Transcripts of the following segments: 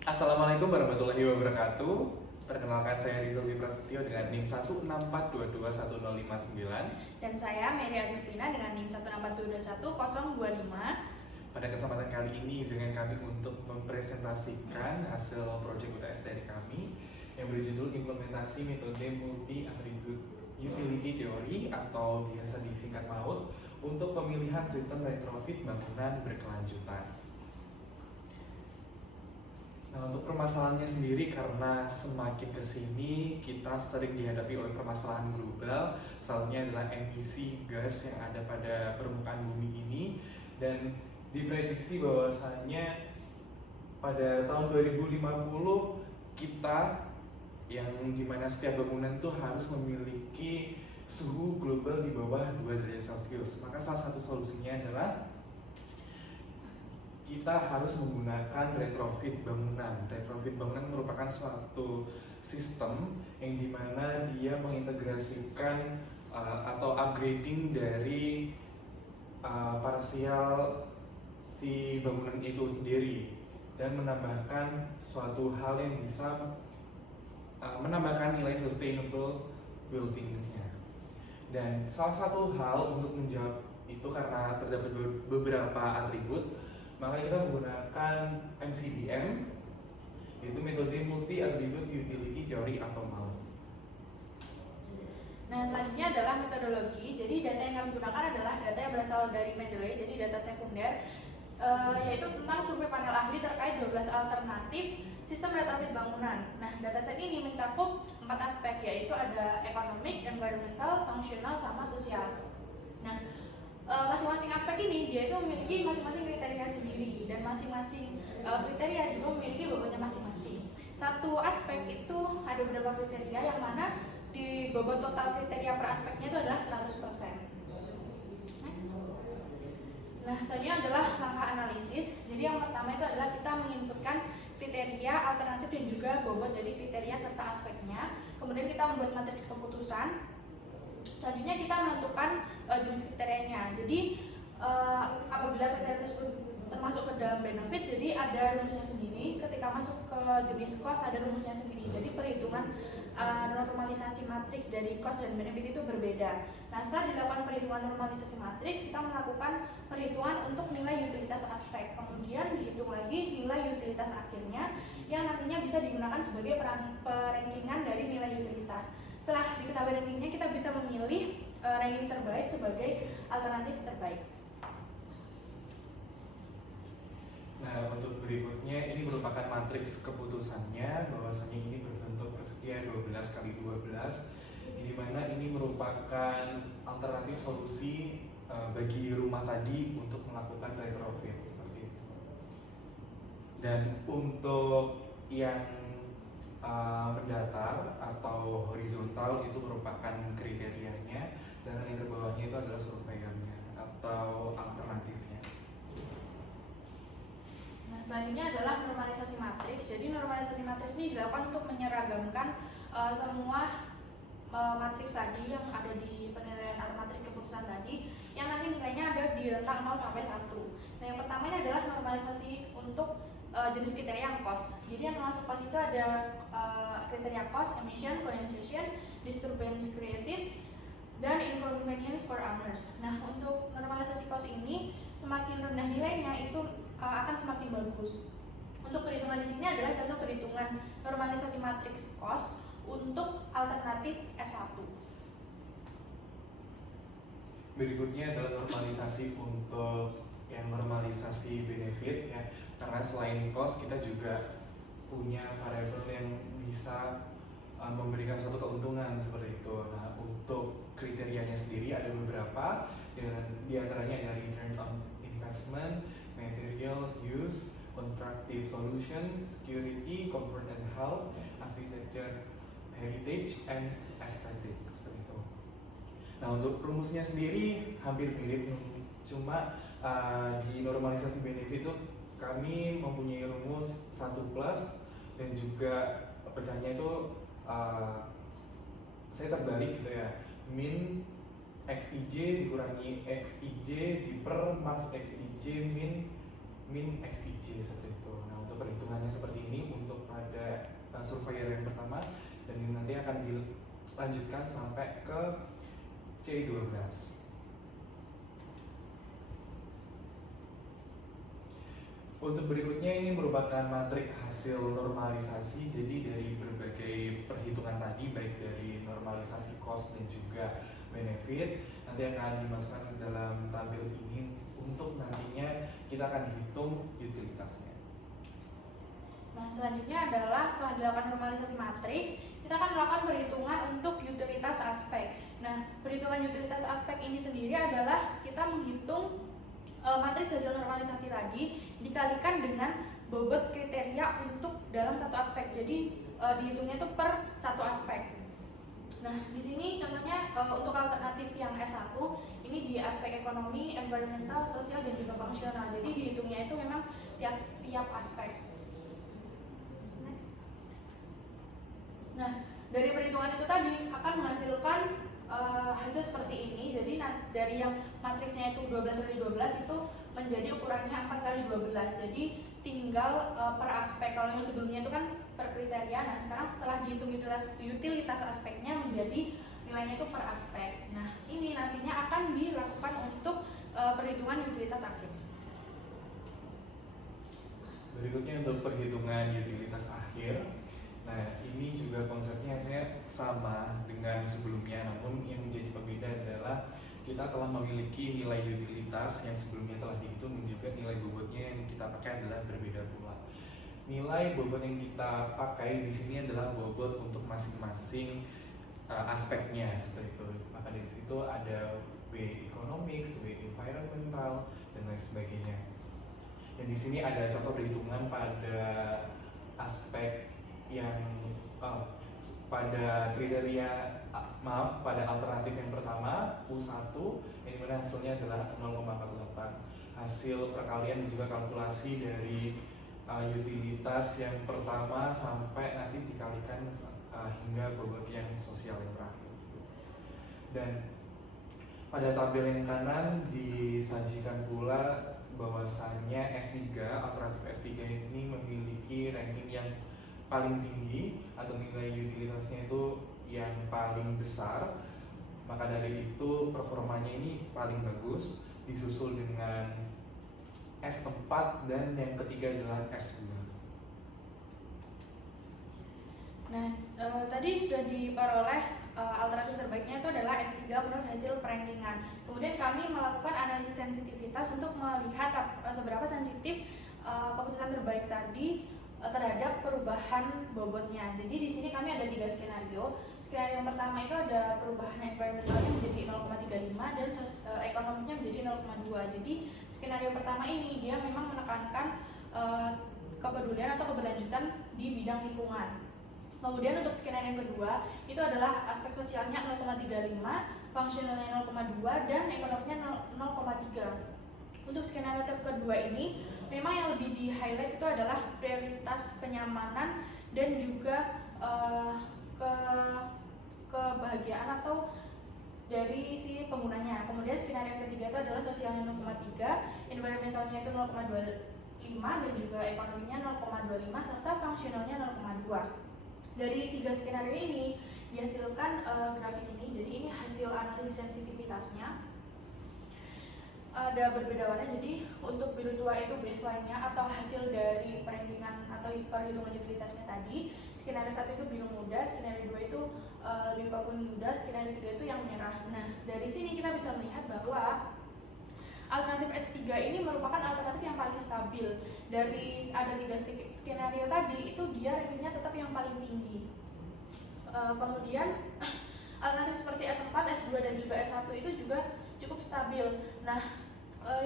Assalamualaikum warahmatullahi wabarakatuh. Perkenalkan saya Rizal Prasetyo dengan NIM 164221059. Dan saya Mary Agustina dengan NIM 147211025. Pada kesempatan kali ini izinkan kami untuk mempresentasikan hasil proyek UTS dari kami yang berjudul Implementasi Metode Multi Attribute Utility Theory atau biasa disingkat MAUT untuk pemilihan sistem retrofit bangunan berkelanjutan. Nah, untuk permasalahannya sendiri, karena semakin kesini kita sering dihadapi oleh permasalahan global, salah satunya adalah emisi gas yang ada pada permukaan bumi ini, dan diprediksi bahwasannya pada tahun 2050 kita yang dimana setiap bangunan itu harus memiliki suhu global di bawah 2 derajat Celcius. Maka salah satu solusinya adalah kita harus menggunakan retrofit bangunan. Retrofit bangunan merupakan suatu sistem yang dimana dia mengintegrasikan atau upgrading dari parsial si bangunan itu sendiri dan menambahkan suatu hal yang bisa menambahkan nilai sustainable buildings-nya. Dan salah satu hal untuk menjawab itu karena terdapat beberapa atribut, maka kita menggunakan MCDM, yaitu metode Multi Attribute Utility Theory atau MAUT. Nah, selanjutnya adalah metodologi. Jadi data yang kami gunakan adalah data yang berasal dari Mendeley, jadi data sekunder, yaitu tentang survei panel ahli terkait 12 alternatif sistem retrofit bangunan. Nah, dataset ini mencakup 4 aspek, yaitu ada ekonomik, environmental, fungsional, sama sosial. Nah, masing-masing aspek ini dia itu memiliki masing-masing kriteria sendiri, dan masing-masing kriteria juga memiliki bobotnya masing-masing. Satu aspek itu ada beberapa kriteria yang mana di bobot total kriteria per aspeknya itu adalah 100%. Next. Nah, selanjutnya adalah langkah analisis. Jadi yang pertama itu adalah kita menginputkan kriteria, alternatif, dan juga bobot dari kriteria serta aspeknya. Kemudian kita membuat matriks keputusan. Selanjutnya kita menentukan jenis kriterianya. Jadi apabila kriteria tersebut termasuk ke dalam benefit, jadi ada rumusnya sendiri. Ketika masuk ke jenis cost ada rumusnya sendiri. Jadi perhitungan normalisasi matriks dari cost dan benefit itu berbeda. Nah, setelah dilakukan perhitungan normalisasi matriks, kita melakukan perhitungan untuk nilai utilitas aspek. Kemudian dihitung lagi nilai utilitas akhirnya yang nantinya bisa digunakan sebagai perankingan dari nilai utilitas. Setelah diketahui rankingnya, kita bisa memilih ranking terbaik sebagai alternatif terbaik. Nah, untuk berikutnya ini merupakan matriks keputusannya, bahwasanya ini berbentuk persegi 12 kali 12, di mana ini merupakan alternatif solusi bagi rumah tadi untuk melakukan retrofit seperti itu. Dan untuk yang mendatar atau horizontal itu merupakan kriterianya, sedangkan yang ke bawahnya itu adalah surveyornya atau alternatifnya. Nah, selanjutnya adalah normalisasi matriks. Jadi normalisasi matriks ini dilakukan untuk menyeragamkan semua matriks tadi yang ada di penilaian atau matriks keputusan tadi, yang nanti nilainya ada di rentang 0 sampai 1. Nah, yang pertama ini adalah normalisasi untuk jenis kriteria yang cost. Jadi yang masuk cost itu ada kriteria cost, emission, condensation, disturbance created, dan inconvenience for owners. Nah, untuk normalisasi cost ini semakin rendah nilainya itu akan semakin bagus. Untuk perhitungan di sini adalah contoh perhitungan normalisasi matriks cost untuk alternatif S1. Berikutnya adalah normalisasi untuk yang normalisasi benefit ya, karena selain cost kita juga punya variabel yang bisa memberikan suatu keuntungan seperti itu. Nah, untuk kriterianya sendiri ada beberapa, di antaranya adalah return on investment, materials use, constructive solution, security, comfort and health, architecture, heritage, and aesthetic seperti itu. Nah, untuk rumusnya sendiri hampir mirip, cuma di normalisasi benefit itu kami mempunyai rumus 1 plus, dan juga pecahnya itu saya terbalik gitu ya, min XIJ dikurangi XIJ di per max XIJ min XIJ seperti itu. Nah, untuk perhitungannya yang seperti ini untuk pada surveyor yang pertama, dan ini nanti akan dilanjutkan sampai ke C12. Untuk berikutnya ini merupakan matrik hasil normalisasi, jadi dari berbagai perhitungan tadi, baik dari normalisasi cost dan juga benefit, nanti akan dimasukkan ke dalam tabel ini untuk nantinya kita akan hitung utilitasnya. Nah, selanjutnya adalah setelah dilakukan normalisasi matriks, kita akan melakukan perhitungan untuk utilitas aspek. Nah, perhitungan utilitas aspek ini sendiri adalah kita menghitung matriks hasil normalisasi tadi dikalikan dengan bobot kriteria untuk dalam satu aspek. Jadi dihitungnya itu per satu aspek. Nah, di sini contohnya untuk alternatif yang S1 ini di aspek ekonomi, environmental, sosial, dan juga fungsional. Jadi dihitungnya itu memang tiap aspek. Next. Nah, dari perhitungan itu tadi akan menghasilkan hasil seperti ini. Jadi dari yang matriksnya itu 12x12 itu menjadi ukurannya 4x12. Jadi tinggal per aspek. Kalau yang sebelumnya itu kan per kriteria. Nah, sekarang setelah dihitung utilitas aspeknya menjadi nilainya itu per aspek. Nah, ini nantinya akan dilakukan untuk perhitungan utilitas akhir. Berikutnya untuk perhitungan utilitas akhir. Nah, ini juga konsepnya sama dengan sebelumnya, namun yang menjadi pembeda adalah kita telah memiliki nilai utilitas yang sebelumnya telah dihitung, dan juga nilai bobotnya yang kita pakai adalah berbeda pula. Nilai bobot yang kita pakai di sini adalah bobot untuk masing-masing aspeknya seperti itu. Maka dari situ ada W economics, W environmental, dan lain sebagainya. Dan di sini ada contoh perhitungan pada aspek yang pada kriteria pada alternatif yang pertama U1, yang dimana hasilnya adalah 0,48. Hasil perkalian dan juga kalkulasi dari utilitas yang pertama sampai nanti dikalikan hingga bobot yang sosial yang terakhir. Dan pada tabel yang kanan disajikan pula bahwasannya S3, alternatif S3 ini memiliki ranking yang paling tinggi atau nilai utilitasnya itu yang paling besar. Maka dari itu performanya ini paling bagus, disusul dengan S4, dan yang ketiga adalah S2. Nah, tadi sudah diperoleh alternatif terbaiknya itu adalah S3 menurut hasil perankingan. Kemudian kami melakukan analisis sensitivitas untuk melihat seberapa sensitif keputusan terbaik tadi terhadap perubahan bobotnya. Jadi di sini kami ada 3 skenario. Skenario yang pertama itu ada perubahan environmentalnya menjadi 0,35 dan ekonominya menjadi 0,2. Jadi skenario pertama ini dia memang menekankan kepedulian atau keberlanjutan di bidang lingkungan. Kemudian untuk skenario yang kedua itu adalah aspek sosialnya 0,35, fungsionalnya 0,2, dan ekonominya 0,3. Untuk skenario kedua ini memang yang lebih di highlight itu adalah prioritas kenyamanan dan juga kebahagiaan atau dari si penggunanya. Kemudian skenario yang ketiga itu adalah sosialnya 0,3, environmentalnya itu 0,25, dan juga ekonominya 0,25, serta fungsionalnya 0,2. Dari 3 skenario ini dihasilkan grafik ini. Jadi ini hasil analisis sensitivitasnya. Ada berbeda warna. Jadi untuk biru tua itu baseline-nya atau hasil dari perankingan atau perhitungan utilitasnya tadi. Skenario 1 itu biru muda, skenario 2 itu lebih ke muda, skenario 3 itu yang merah. Nah, dari sini kita bisa melihat bahwa alternatif S3 ini merupakan alternatif yang paling stabil. Dari ada 3 skenario tadi, itu dia rankingnya tetap yang paling tinggi. Kemudian alternatif seperti S4, S2, dan juga S1 itu juga cukup stabil. Nah,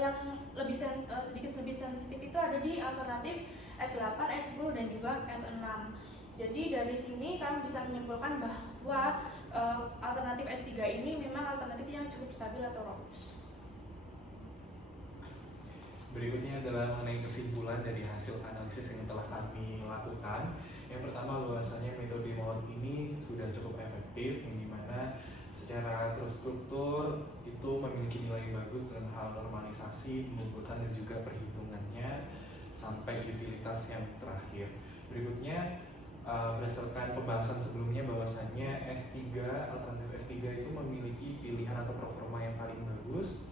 yang lebih sedikit lebih sensitif itu ada di alternatif S8, S10, dan juga S6. Jadi dari sini kami bisa menyimpulkan bahwa alternatif S3 ini memang alternatif yang cukup stabil atau robust. Berikutnya adalah mengenai kesimpulan dari hasil analisis yang telah kami lakukan. Yang pertama, bahwasanya metode MAUT ini sudah cukup efektif, yang dimana secara terstruktur itu memiliki nilai yang bagus dalam hal normalisasi, pengukuran, dan juga perhitungannya. sampai utilitas yang terakhir. Berikutnya berdasarkan pembahasan sebelumnya bahwasannya S3, alternatif S3 itu memiliki pilihan atau performa yang paling bagus.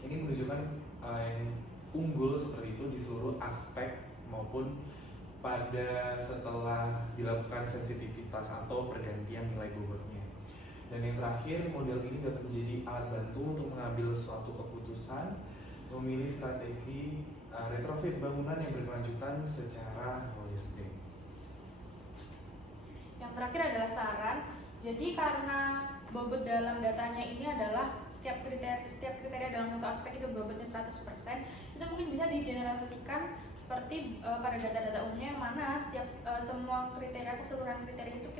Ini menunjukkan yang unggul seperti itu di seluruh aspek maupun pada setelah dilakukan sensitivitas atau pergantian nilai bobotnya. Dan yang terakhir, model ini dapat menjadi alat bantu untuk mengambil suatu keputusan, memilih strategi retrofit bangunan yang berkelanjutan secara holistik. Yang terakhir adalah saran. Jadi karena bobot dalam datanya ini adalah setiap kriteria dalam satu aspek itu bobotnya 100%, itu mungkin bisa digeneralisasikan seperti pada data-data umumnya yang mana semua keseluruhan kriteria itu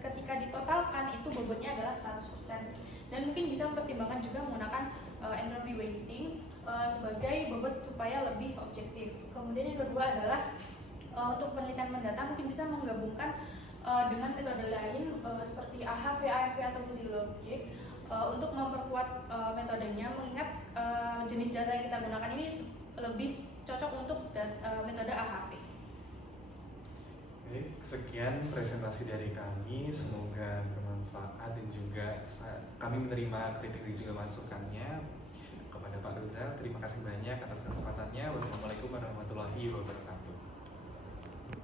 ketika ditotalkan itu bobotnya adalah 100%. Dan mungkin bisa mempertimbangkan juga menggunakan entropy weighting sebagai bobot supaya lebih objektif. Kemudian yang kedua adalah untuk penelitian mendata mungkin bisa menggabungkan dengan metode lain seperti AHP, AFP atau fuzzy logic untuk memperkuat metodenya, mengingat jenis data yang kita gunakan ini lebih cocok untuk metode AHP. Baik, sekian presentasi dari kami, semoga bermanfaat dan juga kami menerima kritik dan juga masukannya. Kepada Pak Rizal, terima kasih banyak atas kesempatannya. Wassalamualaikum warahmatullahi wabarakatuh.